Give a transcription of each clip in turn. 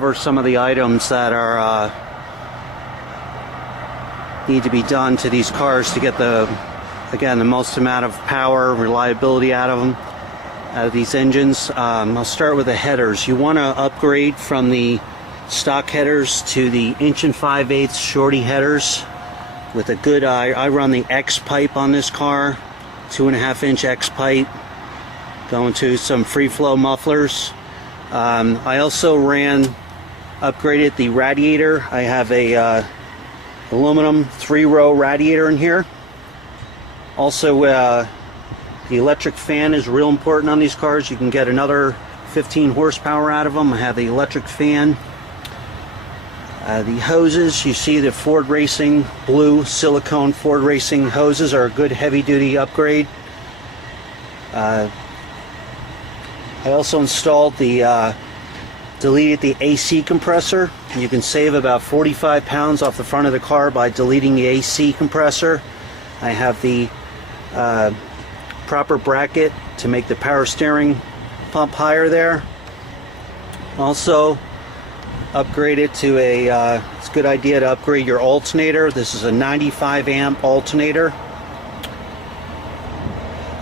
Over some of the items that are need to be done to these cars to get the most amount of power, reliability out of these engines. I'll start with the headers. You want to upgrade from the stock headers to the 1 5/8" shorty headers with a good I run the X pipe on this car, 2.5-inch X pipe, going to some free flow mufflers. I also upgraded the radiator. I have a aluminum 3-row radiator in here. Also, the electric fan is real important on these cars. You can get another 15 horsepower out of them. I have the electric fan. The hoses, you see the Ford Racing blue silicone Ford Racing hoses are a good heavy-duty upgrade. I also installed deleted the AC compressor. You can save about 45 pounds off the front of the car by deleting the AC compressor. I have the proper bracket to make the power steering pump higher there. Also upgraded to it's a good idea to upgrade your alternator. This is a 95 amp alternator.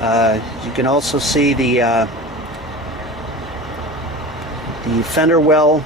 You can also see the fender well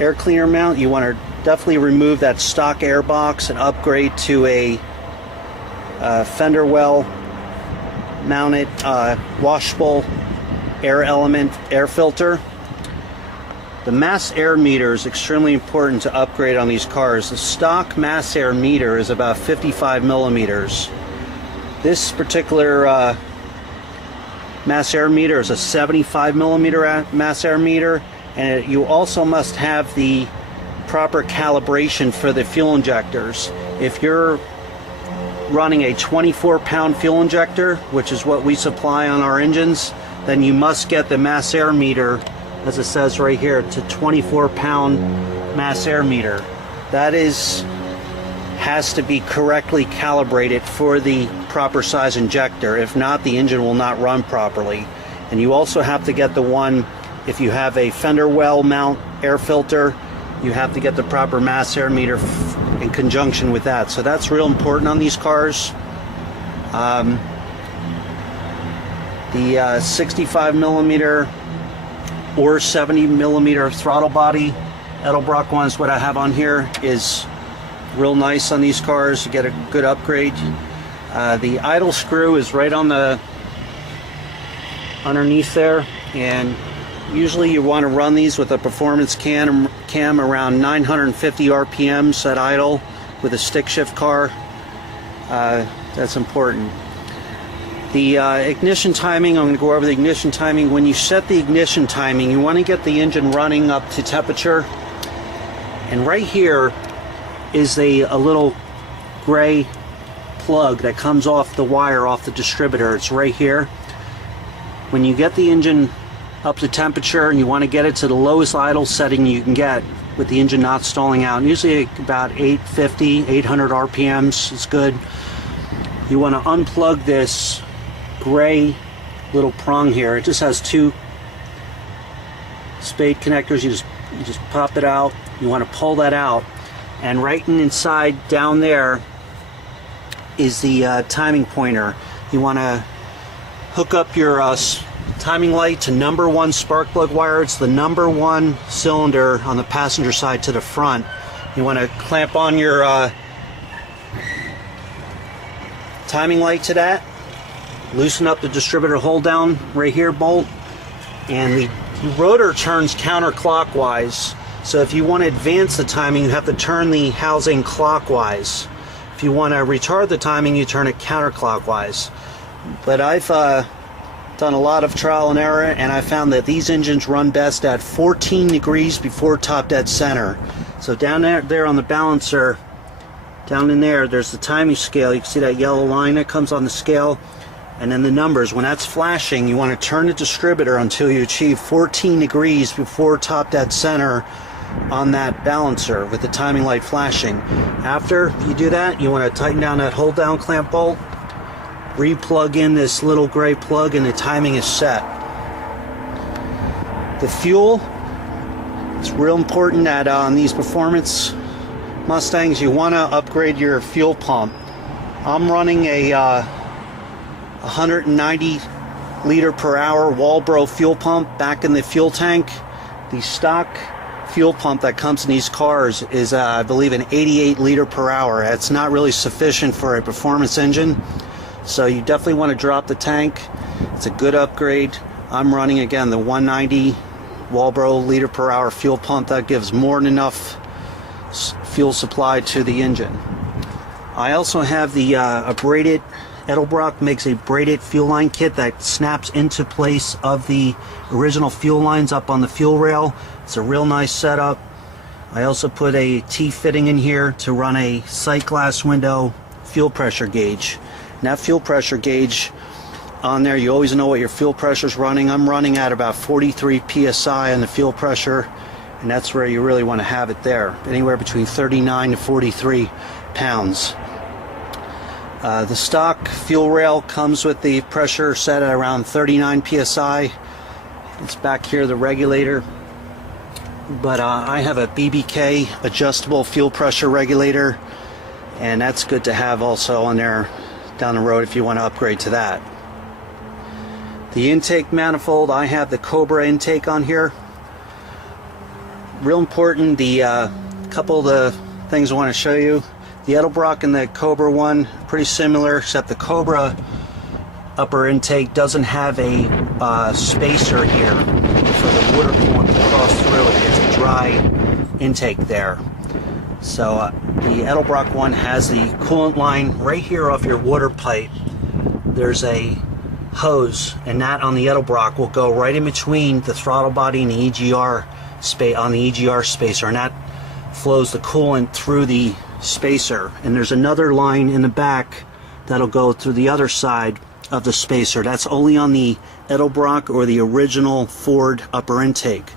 air cleaner mount. You want to definitely remove that stock air box and upgrade to a fender well mounted washable air element air filter. The mass air meter is extremely important to upgrade on these cars. The stock mass air meter is about 55 millimeters. This particular mass air meter is a 75 millimeter mass air meter, and you also must have the proper calibration for the fuel injectors. If you're running a 24-pound fuel injector, which is what we supply on our engines, then you must get the mass air meter, as it says right here, to 24-pound mass air meter. That has to be correctly calibrated for the proper size injector. If not, the engine will not run properly. And you also have to get the one, if you have a fender well mount air filter, you have to get the proper mass air meter in conjunction with that. So that's real important on these cars. The 65 millimeter or 70 millimeter throttle body Edelbrock ones, what I have on here, is real nice on these cars. You get a good upgrade. The idle screw is right on the underneath there, and usually you want to run these with a performance cam around 950 RPMs at idle with a stick shift car. That's important. The ignition timing, I'm going to go over the ignition timing. When you set the ignition timing, you want to get the engine running up to temperature, and right here is a little gray plug that comes off the wire off the distributor. It's right here. When you get the engine up to temperature and you want to get it to the lowest idle setting you can get with the engine not stalling out, usually about 850, 800 RPMs is good. You want to unplug this gray little prong here. It just has 2 spade connectors. You just pop it out. You want to pull that out, and right inside down there is the timing pointer. You want to hook up your timing light to number 1 spark plug wire. It's the number 1 cylinder on the passenger side to the front. You want to clamp on your timing light to that, loosen up the distributor hold down right here bolt, and the rotor turns counterclockwise. So if you want to advance the timing, you have to turn the housing clockwise. If you want to retard the timing, you turn it counterclockwise. But I've done a lot of trial and error, and I found that these engines run best at 14 degrees before top dead center. So down there on the balancer, down in there's the timing scale. You can see that yellow line that comes on the scale, and then the numbers. When that's flashing, you want to turn the distributor until you achieve 14 degrees before top dead center on that balancer with the timing light flashing. After you do that, you want to tighten down that hold down clamp bolt, re-plug in this little gray plug, and the timing is set. The fuel It's real important that on these performance Mustangs you want to upgrade your fuel pump. I'm running a 190 liter per hour Walbro fuel pump back in the fuel tank. The stock fuel pump that comes in these cars is I believe an 88 liter per hour. It's not really sufficient for a performance engine, so you definitely want to drop the tank. It's a good upgrade. I'm running again the 190 Walbro liter per hour fuel pump. That gives more than enough fuel supply to the engine. I also have the a braided, Edelbrock makes a braided fuel line kit that snaps into place of the original fuel lines up on the fuel rail. It's a real nice setup. I also put a T-fitting in here to run a sight glass window fuel pressure gauge. And that fuel pressure gauge on there, you always know what your fuel pressure is running. I'm running at about 43 psi on the fuel pressure, and that's where you really want to have it there, anywhere between 39 to 43 pounds. The stock fuel rail comes with the pressure set at around 39 psi. It's back here, the regulator. But I have a BBK adjustable fuel pressure regulator, and that's good to have also on there down the road if you want to upgrade to that. The intake manifold, I have the Cobra intake on here. Real important, the couple of the things I want to show you. The Edelbrock and the Cobra one, pretty similar, except the Cobra upper intake doesn't have a spacer here for the water coolant to cross through it. It's a dry intake there. So the Edelbrock one has the coolant line right here off your water pipe. There's a hose, and that on the Edelbrock will go right in between the throttle body and the EGR space on the EGR spacer, and that flows the coolant through the spacer. And there's another line in the back that'll go through the other side of the spacer. That's only on the Edelbrock or the original Ford upper intake.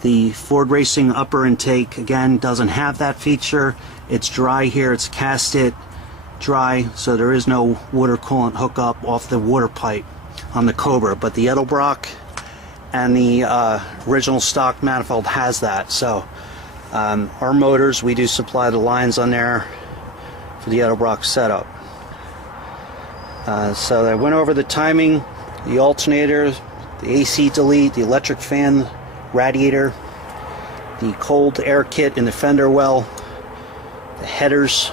The Ford Racing upper intake again doesn't have that feature. It's dry here, it's casted dry, so there is no water coolant hookup off the water pipe on the Cobra, but the Edelbrock and the original stock manifold has that. So our motors, we do supply the lines on there for the Edelbrock setup. So I went over the timing, the alternator, the AC delete, the electric fan radiator, the cold air kit in the fender well, the headers.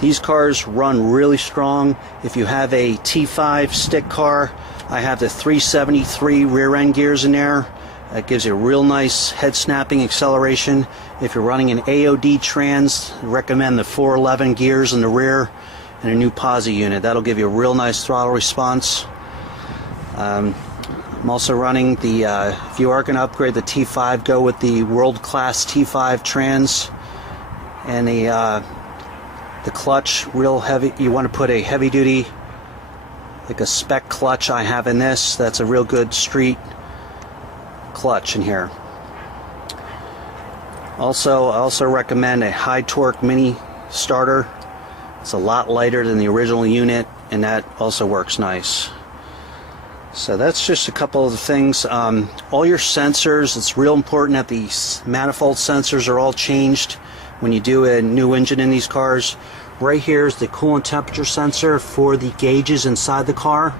These cars run really strong. If you have a T5 stick car, I have the 373 rear end gears in there. That gives you a real nice head snapping acceleration. If you're running an AOD trans, I recommend the 411 gears in the rear and a new posi unit. That'll give you a real nice throttle response. I'm also running the, if you are going to upgrade the T5, go with the world-class T5 trans, and the clutch, real heavy. You want to put a heavy-duty, like a spec clutch I have in this. That's a real good street clutch in here. Also, I also recommend a high torque mini starter. It's a lot lighter than the original unit, and that also works nice. So that's just a couple of the things. All your sensors, it's real important that the manifold sensors are all changed when you do a new engine in these cars. Right here is the coolant temperature sensor for the gauges inside the car.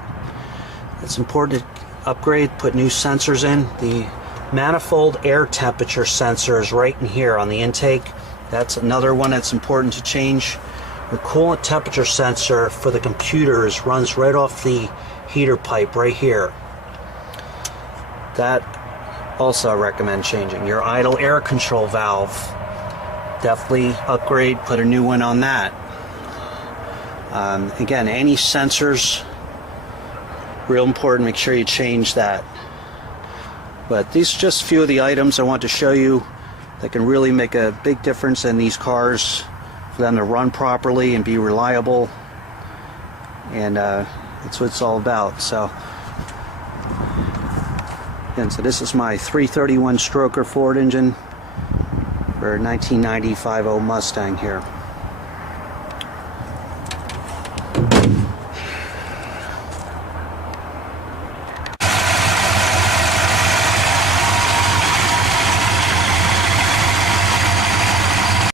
It's important to upgrade, put new sensors in. The manifold air temperature sensor is right in here on the intake. That's another one that's important to change. The coolant temperature sensor for the computers runs right off the heater pipe right here. That also I recommend changing. Your idle air control valve, definitely upgrade, put a new one on that. Again, any sensors, real important, make sure you change that. But these are just a few of the items I want to show you that can really make a big difference in these cars for them to run properly and be reliable, and that's what it's all about. So again, so this is my 331 stroker Ford engine for a 1990 50 Mustang here.